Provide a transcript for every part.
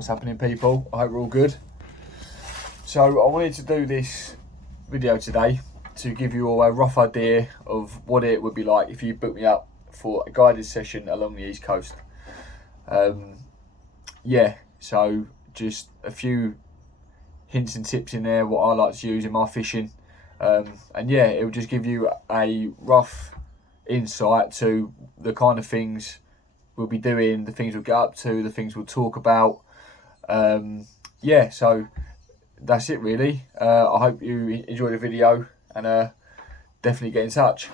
What's happening, people? I hope we're all good. So I wanted to do this video today to give you all a rough idea of what it would be like if you booked me up for a guided session along the East Coast. Yeah, so just a few hints and tips in there, what I like to use in my fishing. And yeah, it will just give you a rough insight to the kind of things we'll be doing, the things we'll get up to, the things we'll talk about. Yeah, so that's it really. I hope you enjoy the video and definitely get in touch.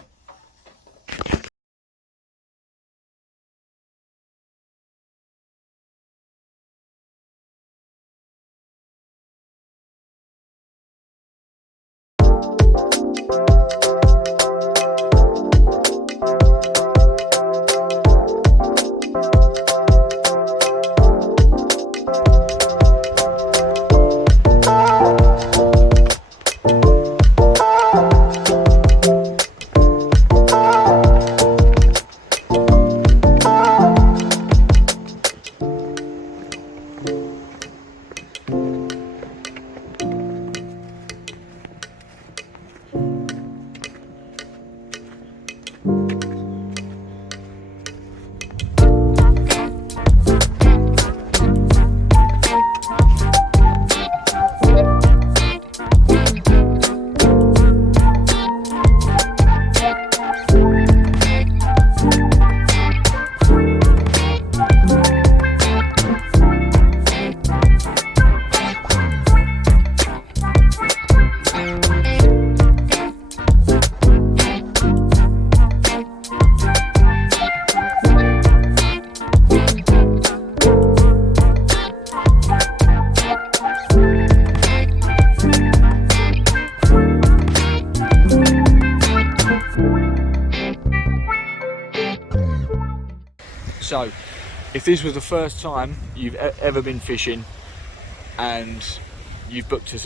So, if this was the first time you've ever been fishing and you've booked a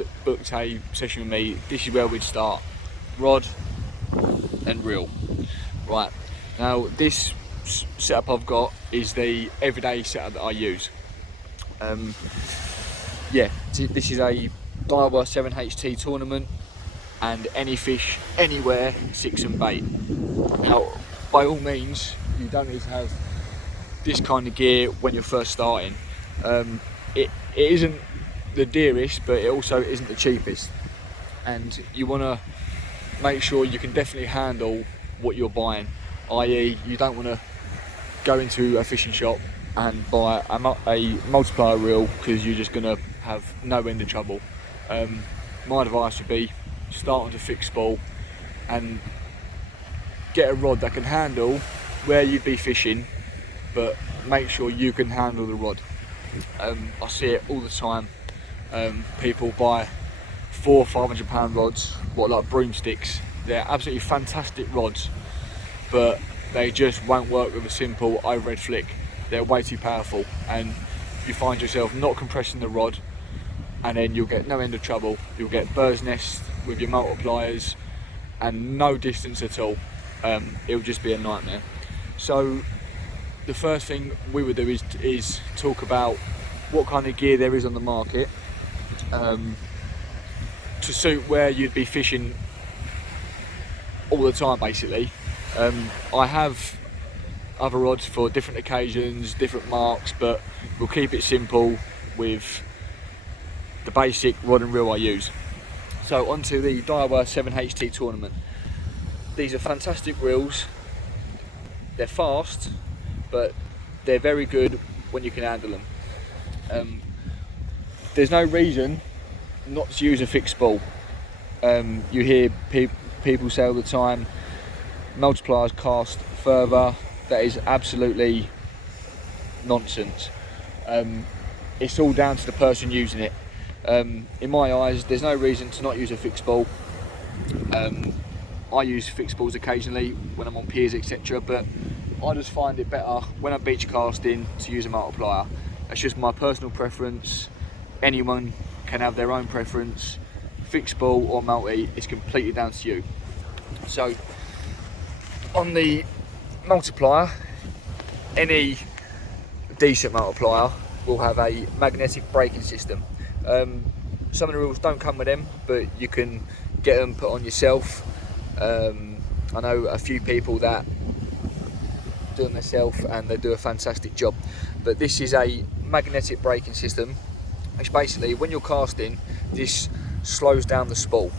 session with me, this is where we'd start. Rod and reel. Right, now this setup I've got is the everyday setup that I use. Yeah, this is a Daiwa 7HT tournament and any fish, anywhere, 6 and bait. Now, by all means, you don't need to have this kind of gear when you're first starting. It isn't the dearest, but it also isn't the cheapest, and you want to make sure you can definitely handle what you're buying, i.e. you don't want to go into a fishing shop and buy a multiplier reel because you're just going to have no end of trouble. My advice would be start on a fixed spool and get a rod that can handle where you'd be fishing, but make sure you can handle the rod. I see it all the time. People buy £400 or £500 rods, like broomsticks. They're absolutely fantastic rods, but they just won't work with a simple overhead flick. They're way too powerful, and you find yourself not compressing the rod, and then you'll get no end of trouble. You'll get bird's nest with your multipliers and no distance at all. It'll just be a nightmare. So the first thing we would do is talk about what kind of gear there is on the market to suit where you'd be fishing all the time, basically. I have other rods for different occasions, different marks, but we'll keep it simple with the basic rod and reel I use. So onto the Daiwa 7HT tournament. These are fantastic reels. They're fast, but they're very good when you can handle them. There's no reason not to use a fixed spool. You hear people say all the time, multipliers cast further. That is absolutely nonsense. It's all down to the person using it. In my eyes, there's no reason to not use a fixed spool. I use fixed spools occasionally when I'm on piers, etc., but I just find it better when I'm beach casting to use a multiplier. That's just my personal preference. Anyone can have their own preference. Fixed spool or multi, it's completely down to you. So on the multiplier, any decent multiplier will have a magnetic braking system. Some of the reels don't come with them, but you can get them put on yourself. I know a few people that do them themselves and they do a fantastic job. But this is a magnetic braking system, which basically, when you're casting, this slows down the spool.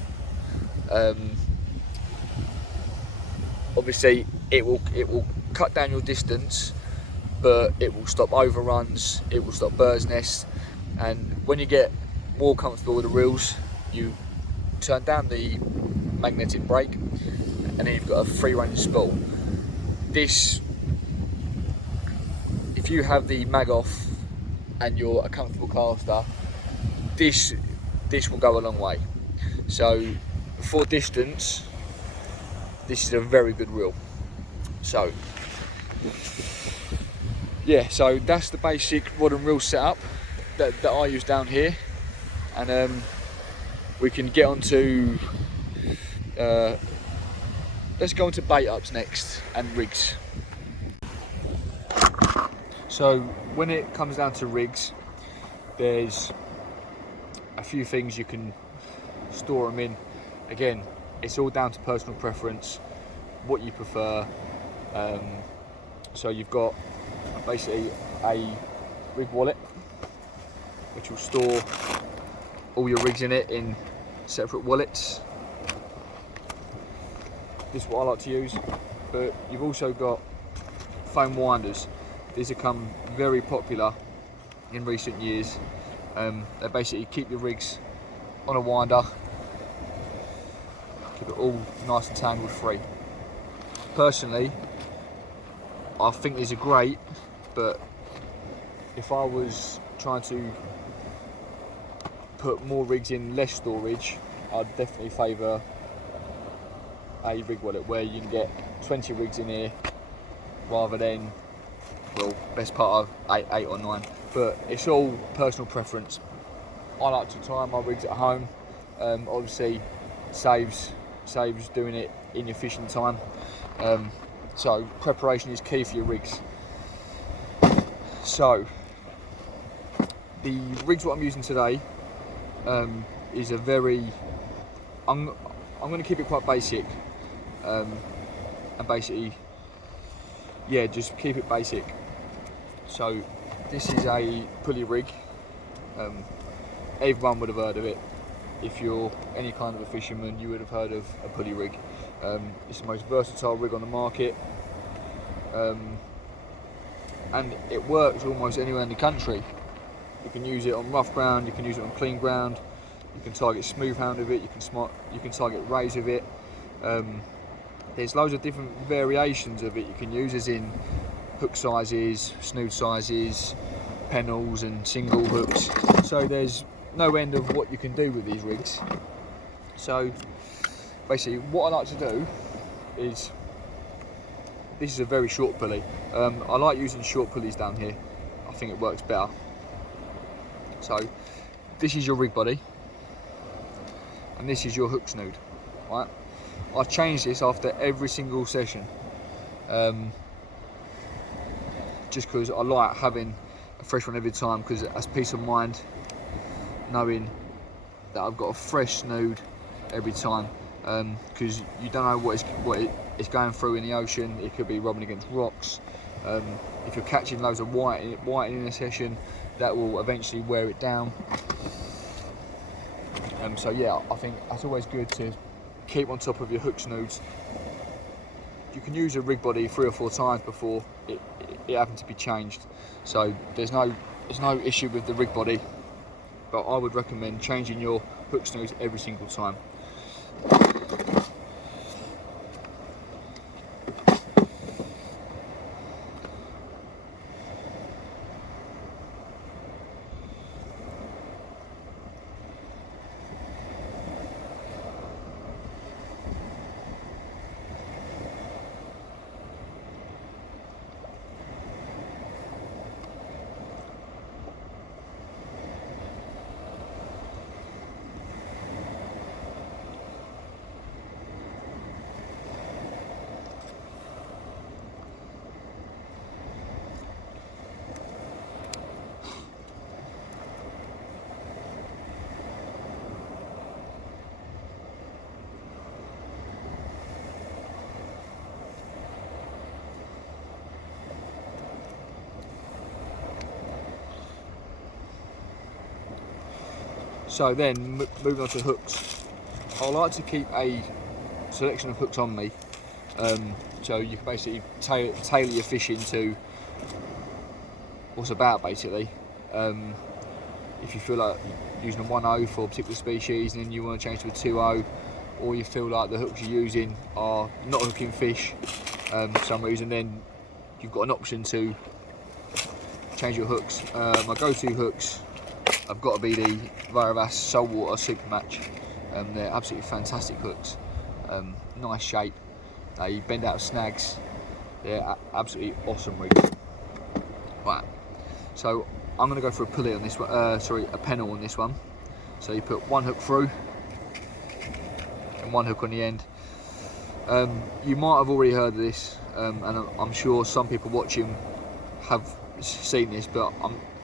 Obviously, it will cut down your distance, but it will stop overruns, it will stop bird's nests, and when you get more comfortable with the reels, you turn down the magnetic brake, and then you've got a free range spool. This, if you have the mag off and you're a comfortable caster, this will go a long way. So for distance, this is a very good reel. So yeah, so that's the basic rod and reel setup that I use down here, and we can get on to let's go on to bait ups next and rigs. So when it comes down to rigs, there's a few things you can store them in. Again, it's all down to personal preference, what you prefer. So you've got basically a rig wallet, which will store all your rigs in it in separate wallets. This is what I like to use. But you've also got foam winders. These have come very popular in recent years. They basically keep your rigs on a winder, keep it all nice and tangled free. Personally, I think these are great, but if I was trying to put more rigs in less storage, I'd definitely favour a rig wallet where you can get 20 rigs in here rather than, well, best part of eight or 9. But it's all personal preference. I like to tie my rigs at home. Obviously saves doing it in your fishing time. So preparation is key for your rigs. So the rigs what I'm using today is a very, I'm going to keep it quite basic, and basically, yeah, just keep it basic. So this is a pulley rig. Everyone would have heard of it. If you're any kind of a fisherman, you would have heard of a pulley rig. It's the most versatile rig on the market, and it works almost anywhere in the country. You can use it on rough ground, you can use it on clean ground, you can target smooth hound with it, you can target rays with it. There's loads of different variations of it you can use, as in hook sizes, snood sizes, pennels and single hooks. So there's no end of what you can do with these rigs. So basically what I like to do is, this is a very short pulley. I like using short pulleys down here. I think it works better. So this is your rig body and this is your hook snood, right? I change this after every single session, just because I like having a fresh one every time, because that's peace of mind knowing that I've got a fresh snood every time, because you don't know what it's going through in the ocean. It could be rubbing against rocks. If you're catching loads of whiting in a session, that will eventually wear it down. So yeah, I think that's always good to keep on top of your hook snoods. You can use a rig body 3 or 4 times before it having to be changed. So there's no issue with the rig body, but I would recommend changing your hook snoods every single time. So then, moving on to hooks, I like to keep a selection of hooks on me, so you can basically tailor your fishing to what's about, basically. If you feel like using a 1.0 for a particular species and then you want to change to a 2.0, or you feel like the hooks you're using are not hooking fish for some reason, then you've got an option to change your hooks. My go-to hooks have got to be the Varavas Saltwater Super Match. They're absolutely fantastic hooks, nice shape, they bend out of snags, they're absolutely awesome rigs. Right, so I'm going to go for a pulley on this one, a pennel on this one. So you put one hook through and one hook on the end. You might have already heard of this, and I'm sure some people watching have seen this, but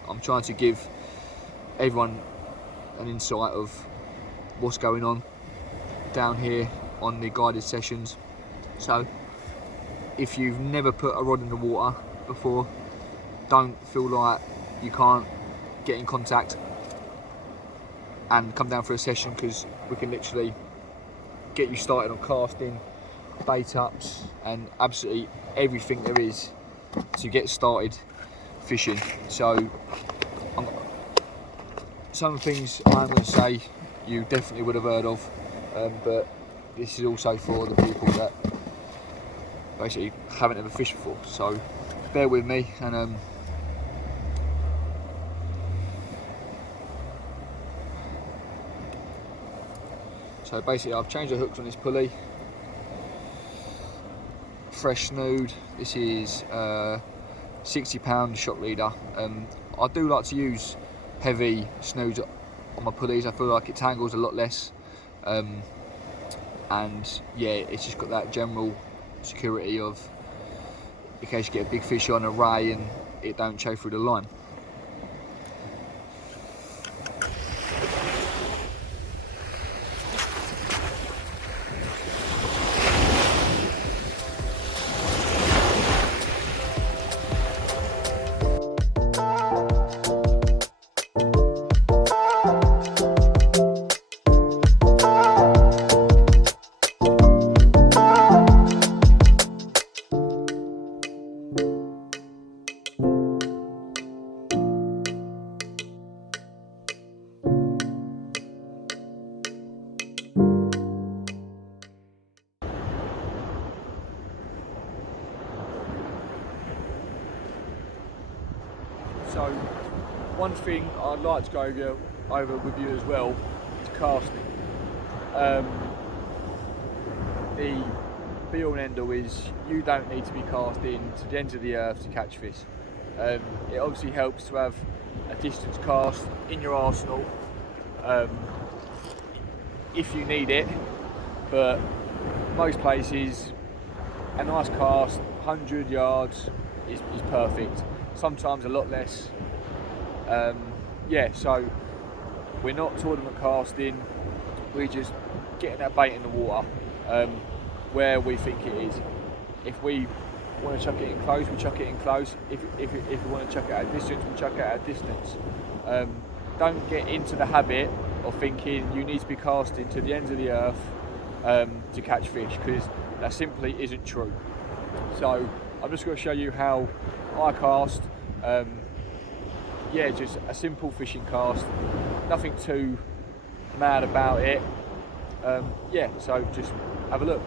I'm trying to give everyone an insight of what's going on down here on the guided sessions. So if you've never put a rod in the water before, don't feel like you can't get in contact and come down for a session, because we can literally get you started on casting, bait ups, and absolutely everything there is to get started fishing. So some things I'm going to say you definitely would have heard of, but this is also for the people that basically haven't ever fished before, so bear with me. And so basically I've changed the hooks on this pulley, fresh snood. This is 60-pound shock leader. I do like to use heavy snoods on my pulleys. I feel like it tangles a lot less, and yeah, it's just got that general security of, in case you get a big fish on a ray and it don't chow through the line. So one thing I'd like to go over with you as well is casting. The be all and end all is you don't need to be casting to the ends of the earth to catch fish. It obviously helps to have a distance cast in your arsenal if you need it, but most places a nice cast, 100 yards is perfect. Sometimes a lot less. Yeah, so we're not tournament casting, we're just getting that bait in the water where we think it is. If we want to chuck it in close, we chuck it in close. If we want to chuck it at a distance, we chuck it at a distance. Don't get into the habit of thinking you need to be casting to the ends of the earth to catch fish, because that simply isn't true. So I'm just going to show you how I cast. Yeah, just a simple fishing cast, nothing too mad about it. Yeah, so just have a look.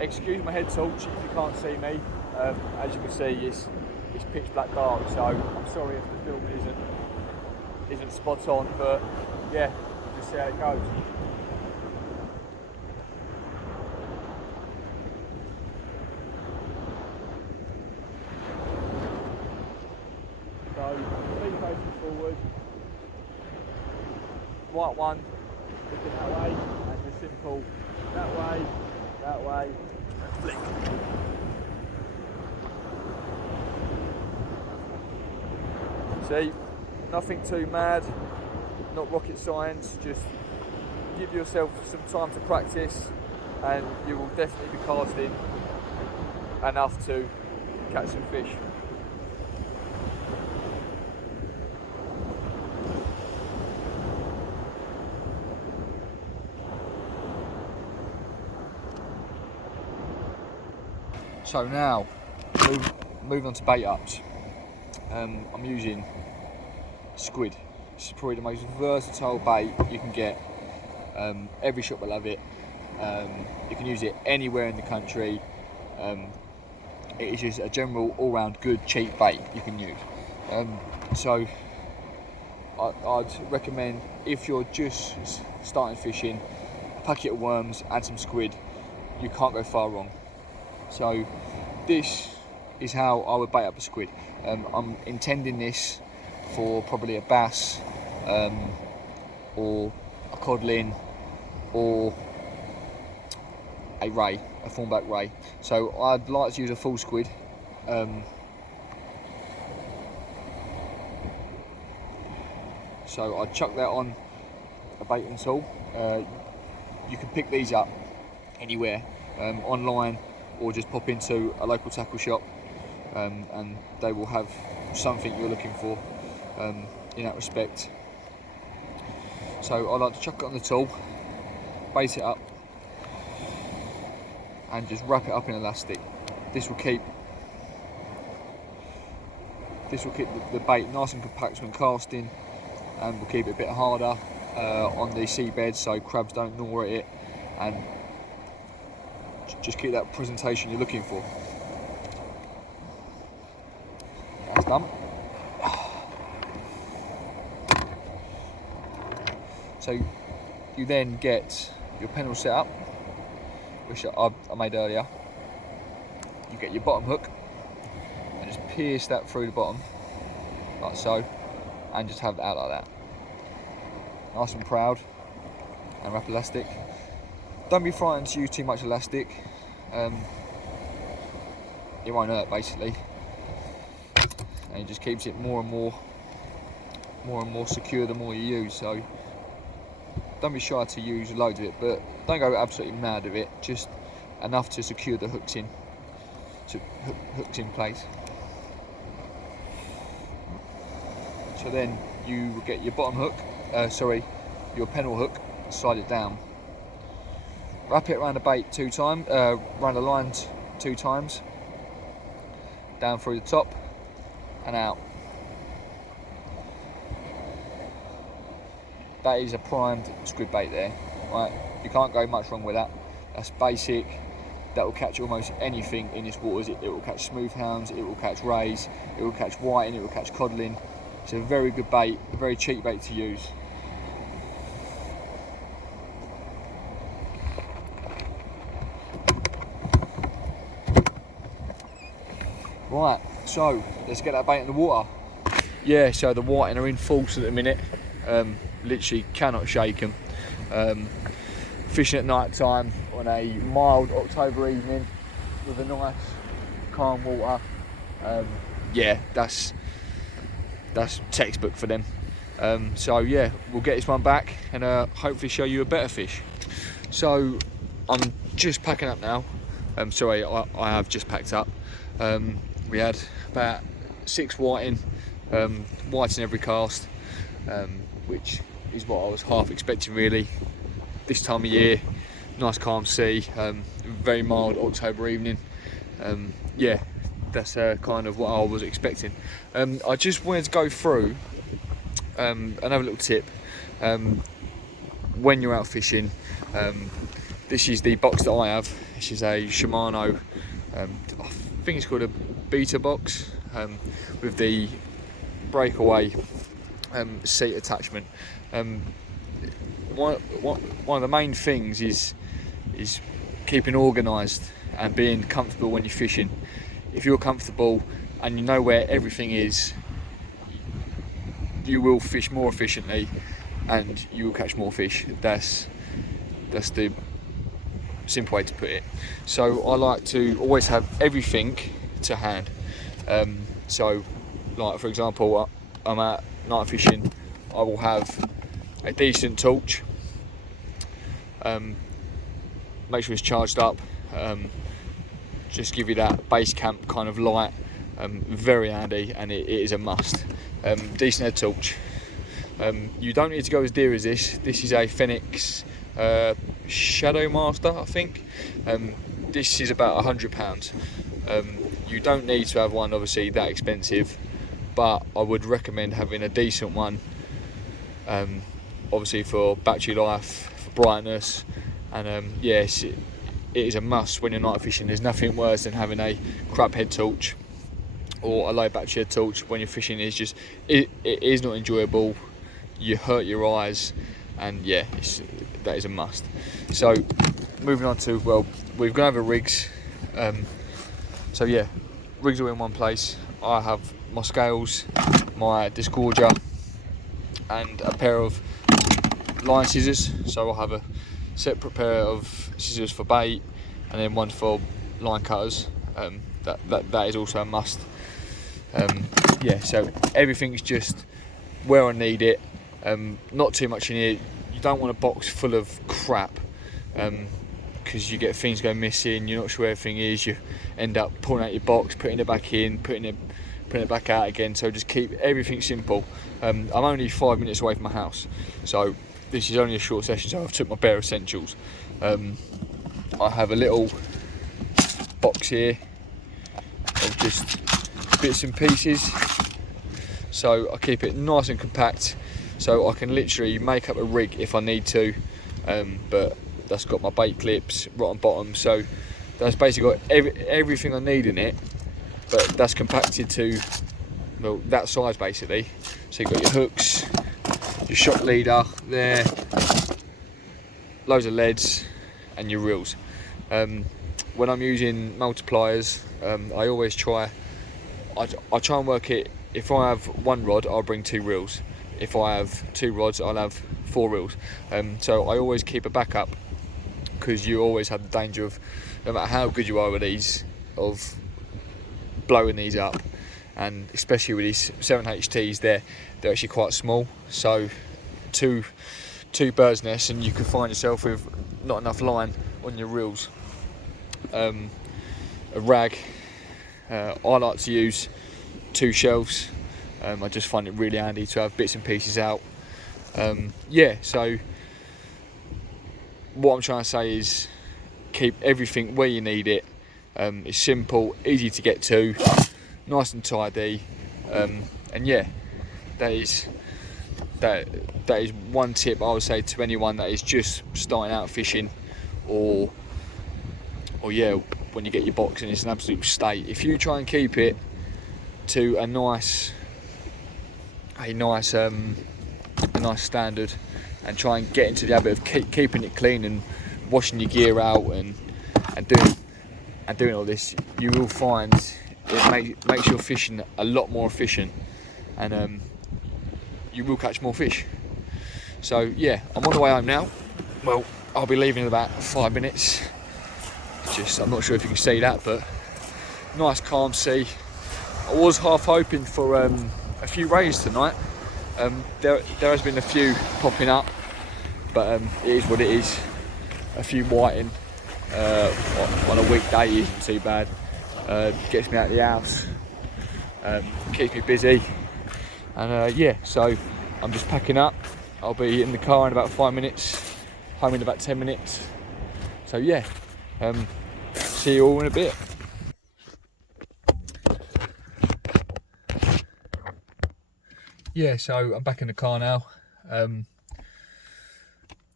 Excuse my head torch if you can't see me. As you can see, it's pitch black dark, so I'm sorry if the film isn't spot on, but yeah, just see how it goes. So, feet facing forward, right one, looking that way, and just simple, that way, and flick. See, nothing too mad, not rocket science, just give yourself some time to practice and you will definitely be casting enough to catch some fish. So now, moving on to bait ups. I'm using squid. This is probably the most versatile bait you can get. Every shop will have it. You can use it anywhere in the country. It is just a general all-round good cheap bait you can use. So I'd recommend, if you're just starting fishing, a packet of worms and some squid. You can't go far wrong. So this is how I would bait up a squid. I'm intending this for probably a bass, or a codlin, or a ray, a thornback ray. So I'd like to use a full squid. So I'd chuck that on a baiting tool. You can pick these up anywhere, online, or just pop into a local tackle shop, and they will have something you're looking for in that respect. So I like to chuck it on the tool, bait it up, and just wrap it up in elastic. This will keep the bait nice and compact when casting, and will keep it a bit harder on the seabed so crabs don't gnaw at it, and just keep that presentation you're looking for. That's done. So you then get your pennel set up, which I made earlier. You get your bottom hook and just pierce that through the bottom, like so, and just have it out like that. Nice and proud, and wrap elastic. Don't be frightened to use too much elastic. It won't hurt basically, and it just keeps it more and more secure the more you use. So don't be shy to use loads of it, but don't go absolutely mad with it. Just enough to secure the hooks in, place. So then you will get your bottom hook, your pennel hook, slide it down. Wrap it around the bait 2 times, around the lines 2 times, down through the top and out. That is a primed squid bait there, right? You can't go much wrong with that. That's basic. That will catch almost anything in this waters. It will catch smooth hounds, it will catch rays, it will catch whiting, it will catch codlin. It's a very good bait, a very cheap bait to use. Right, so let's get that bait in the water. Yeah, so the whiting are in force at the minute. Literally cannot shake them. Fishing at night time on a mild October evening with a nice calm water. Yeah, that's textbook for them. So yeah, we'll get this one back and hopefully show you a better fish. So I'm just packing up now. Sorry, I have just packed up. We had about 6 whiting, white in every cast, which is what I was half expecting really. This time of year, nice calm sea, very mild October evening. Yeah, that's kind of what I was expecting. I just wanted to go through another little tip. When you're out fishing, this is the box that I have. This is a Shimano, I think it's called a beta box, with the breakaway seat attachment. One of the main things is keeping organised and being comfortable when you're fishing. If you're comfortable and you know where everything is, you will fish more efficiently and you will catch more fish. That's the simple way to put it. So I like to always have everything to hand. So like for example, I'm out night fishing, I will have a decent torch, make sure it's charged up, just give you that base camp kind of light, very handy, and it is a must. Decent head torch. You don't need to go as dear as this. This is a Fenix Shadow Master, I think. This is about £100. You don't need to have one obviously that expensive, but I would recommend having a decent one, obviously for battery life, for brightness, and yes, it is a must when you're night fishing. There's nothing worse than having a crap head torch or a low battery head torch when you're fishing. It's just, it is not enjoyable. You hurt your eyes, and yeah, that is a must. So moving on to, well, we've gone over rigs. So yeah, rigs are in one place. I have my scales, my disgorger, and a pair of line scissors. So I'll have a separate pair of scissors for bait, and then one for line cutters. That is also a must. Yeah, so everything's just where I need it. Not too much in here. You don't want a box full of crap, because you get things go missing. You're not sure where everything is. You end up pulling out your box, putting it back in, putting it back out again. So just keep everything simple. I'm only 5 minutes away from my house, so this is only a short session. So I've took my bare essentials. I have a little box here of just bits and pieces, so I keep it nice and compact, so I can literally make up a rig if I need to. But that's got my bait clips, rotten bottom, so that's basically got everything I need in it, but that's compacted to, well, that size basically. So you've got your hooks, your shock leader there, loads of leads, and your reels. When I'm using multipliers, I always try and work it. If I have one rod, I'll bring 2 reels. If I have 2 rods, I'll have 4 reels. So I always keep a backup, because you always have the danger of, no matter how good you are with these, of blowing these up. And especially with these 7HTs, they're actually quite small. So two birds' nests, and you can find yourself with not enough line on your reels. A rag. I like to use 2 shelves. I just find it really handy to have bits and pieces out. Yeah, so what I'm trying to say is keep everything where you need it. It's simple, easy to get to, nice and tidy, and yeah, that is one tip I would say to anyone that is just starting out fishing, or yeah, when you get your box and it's an absolute state. If you try and keep it to a nice standard, and try and get into the habit of keeping it clean and washing your gear out and doing all this, you will find it makes your fishing a lot more efficient, and you will catch more fish. So yeah, I'm on the way home now. Well, I'll be leaving in about 5 minutes. I'm not sure if you can see that, but nice calm sea. I was half hoping for a few rays tonight. There has been a few popping up, but it is what it is. A few whiting on a weekday isn't too bad. Gets me out of the house, keeps me busy, and yeah, so I'm just packing up. I'll be in the car in about 5 minutes, home in about 10 minutes. So yeah, see you all in a bit. Yeah, so I'm back in the car now.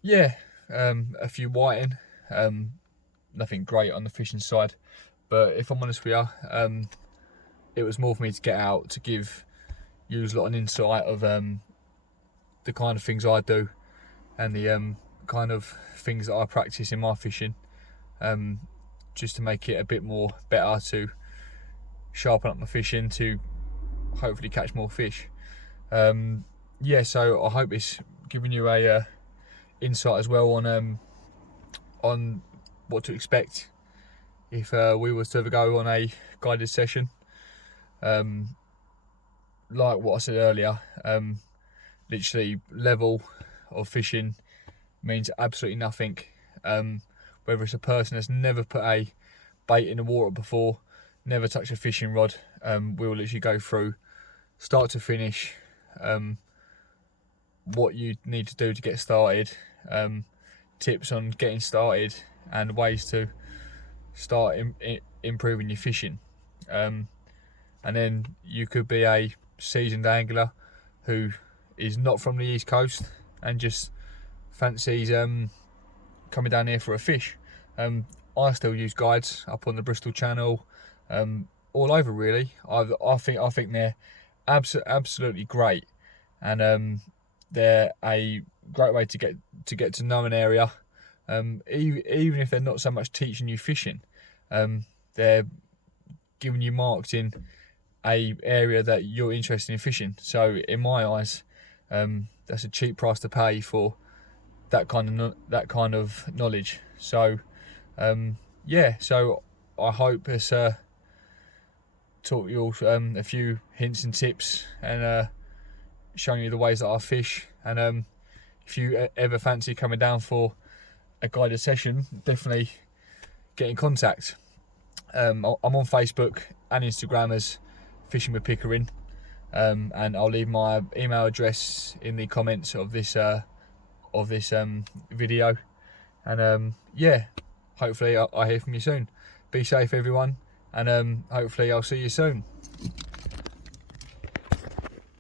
Yeah, a few whiting, nothing great on the fishing side, but if I'm honest with you, it was more for me to get out, to give you a lot of insight of the kind of things I do, and the kind of things that I practice in my fishing, just to make it a bit more better, to sharpen up my fishing, to hopefully catch more fish. Yeah, so I hope it's giving you a insight as well on what to expect if we was to ever go on a guided session. Like what I said earlier, literally level of fishing means absolutely nothing. Whether it's a person that's never put a bait in the water before, never touched a fishing rod, we'll literally go through start to finish what you need to do to get started, tips on getting started, and ways to start improving your fishing. And then you could be a seasoned angler who is not from the East Coast and just fancies coming down here for a fish. I still use guides up on the Bristol Channel, all over really. I think they're absolutely great, and they're a great way to get to know an area. Even if they're not so much teaching you fishing, they're giving you marks in a area that you're interested in fishing. So in my eyes, that's a cheap price to pay for that kind of knowledge. So yeah, so I hope it's taught you all a few hints and tips, and showing you the ways that I fish. And if you ever fancy coming down for a guided session, definitely get in contact. I'm on Facebook and Instagram as Fishing with Pickering, and I'll leave my email address in the comments of this video. And yeah, hopefully I hear from you soon. Be safe everyone, and hopefully I'll see you soon.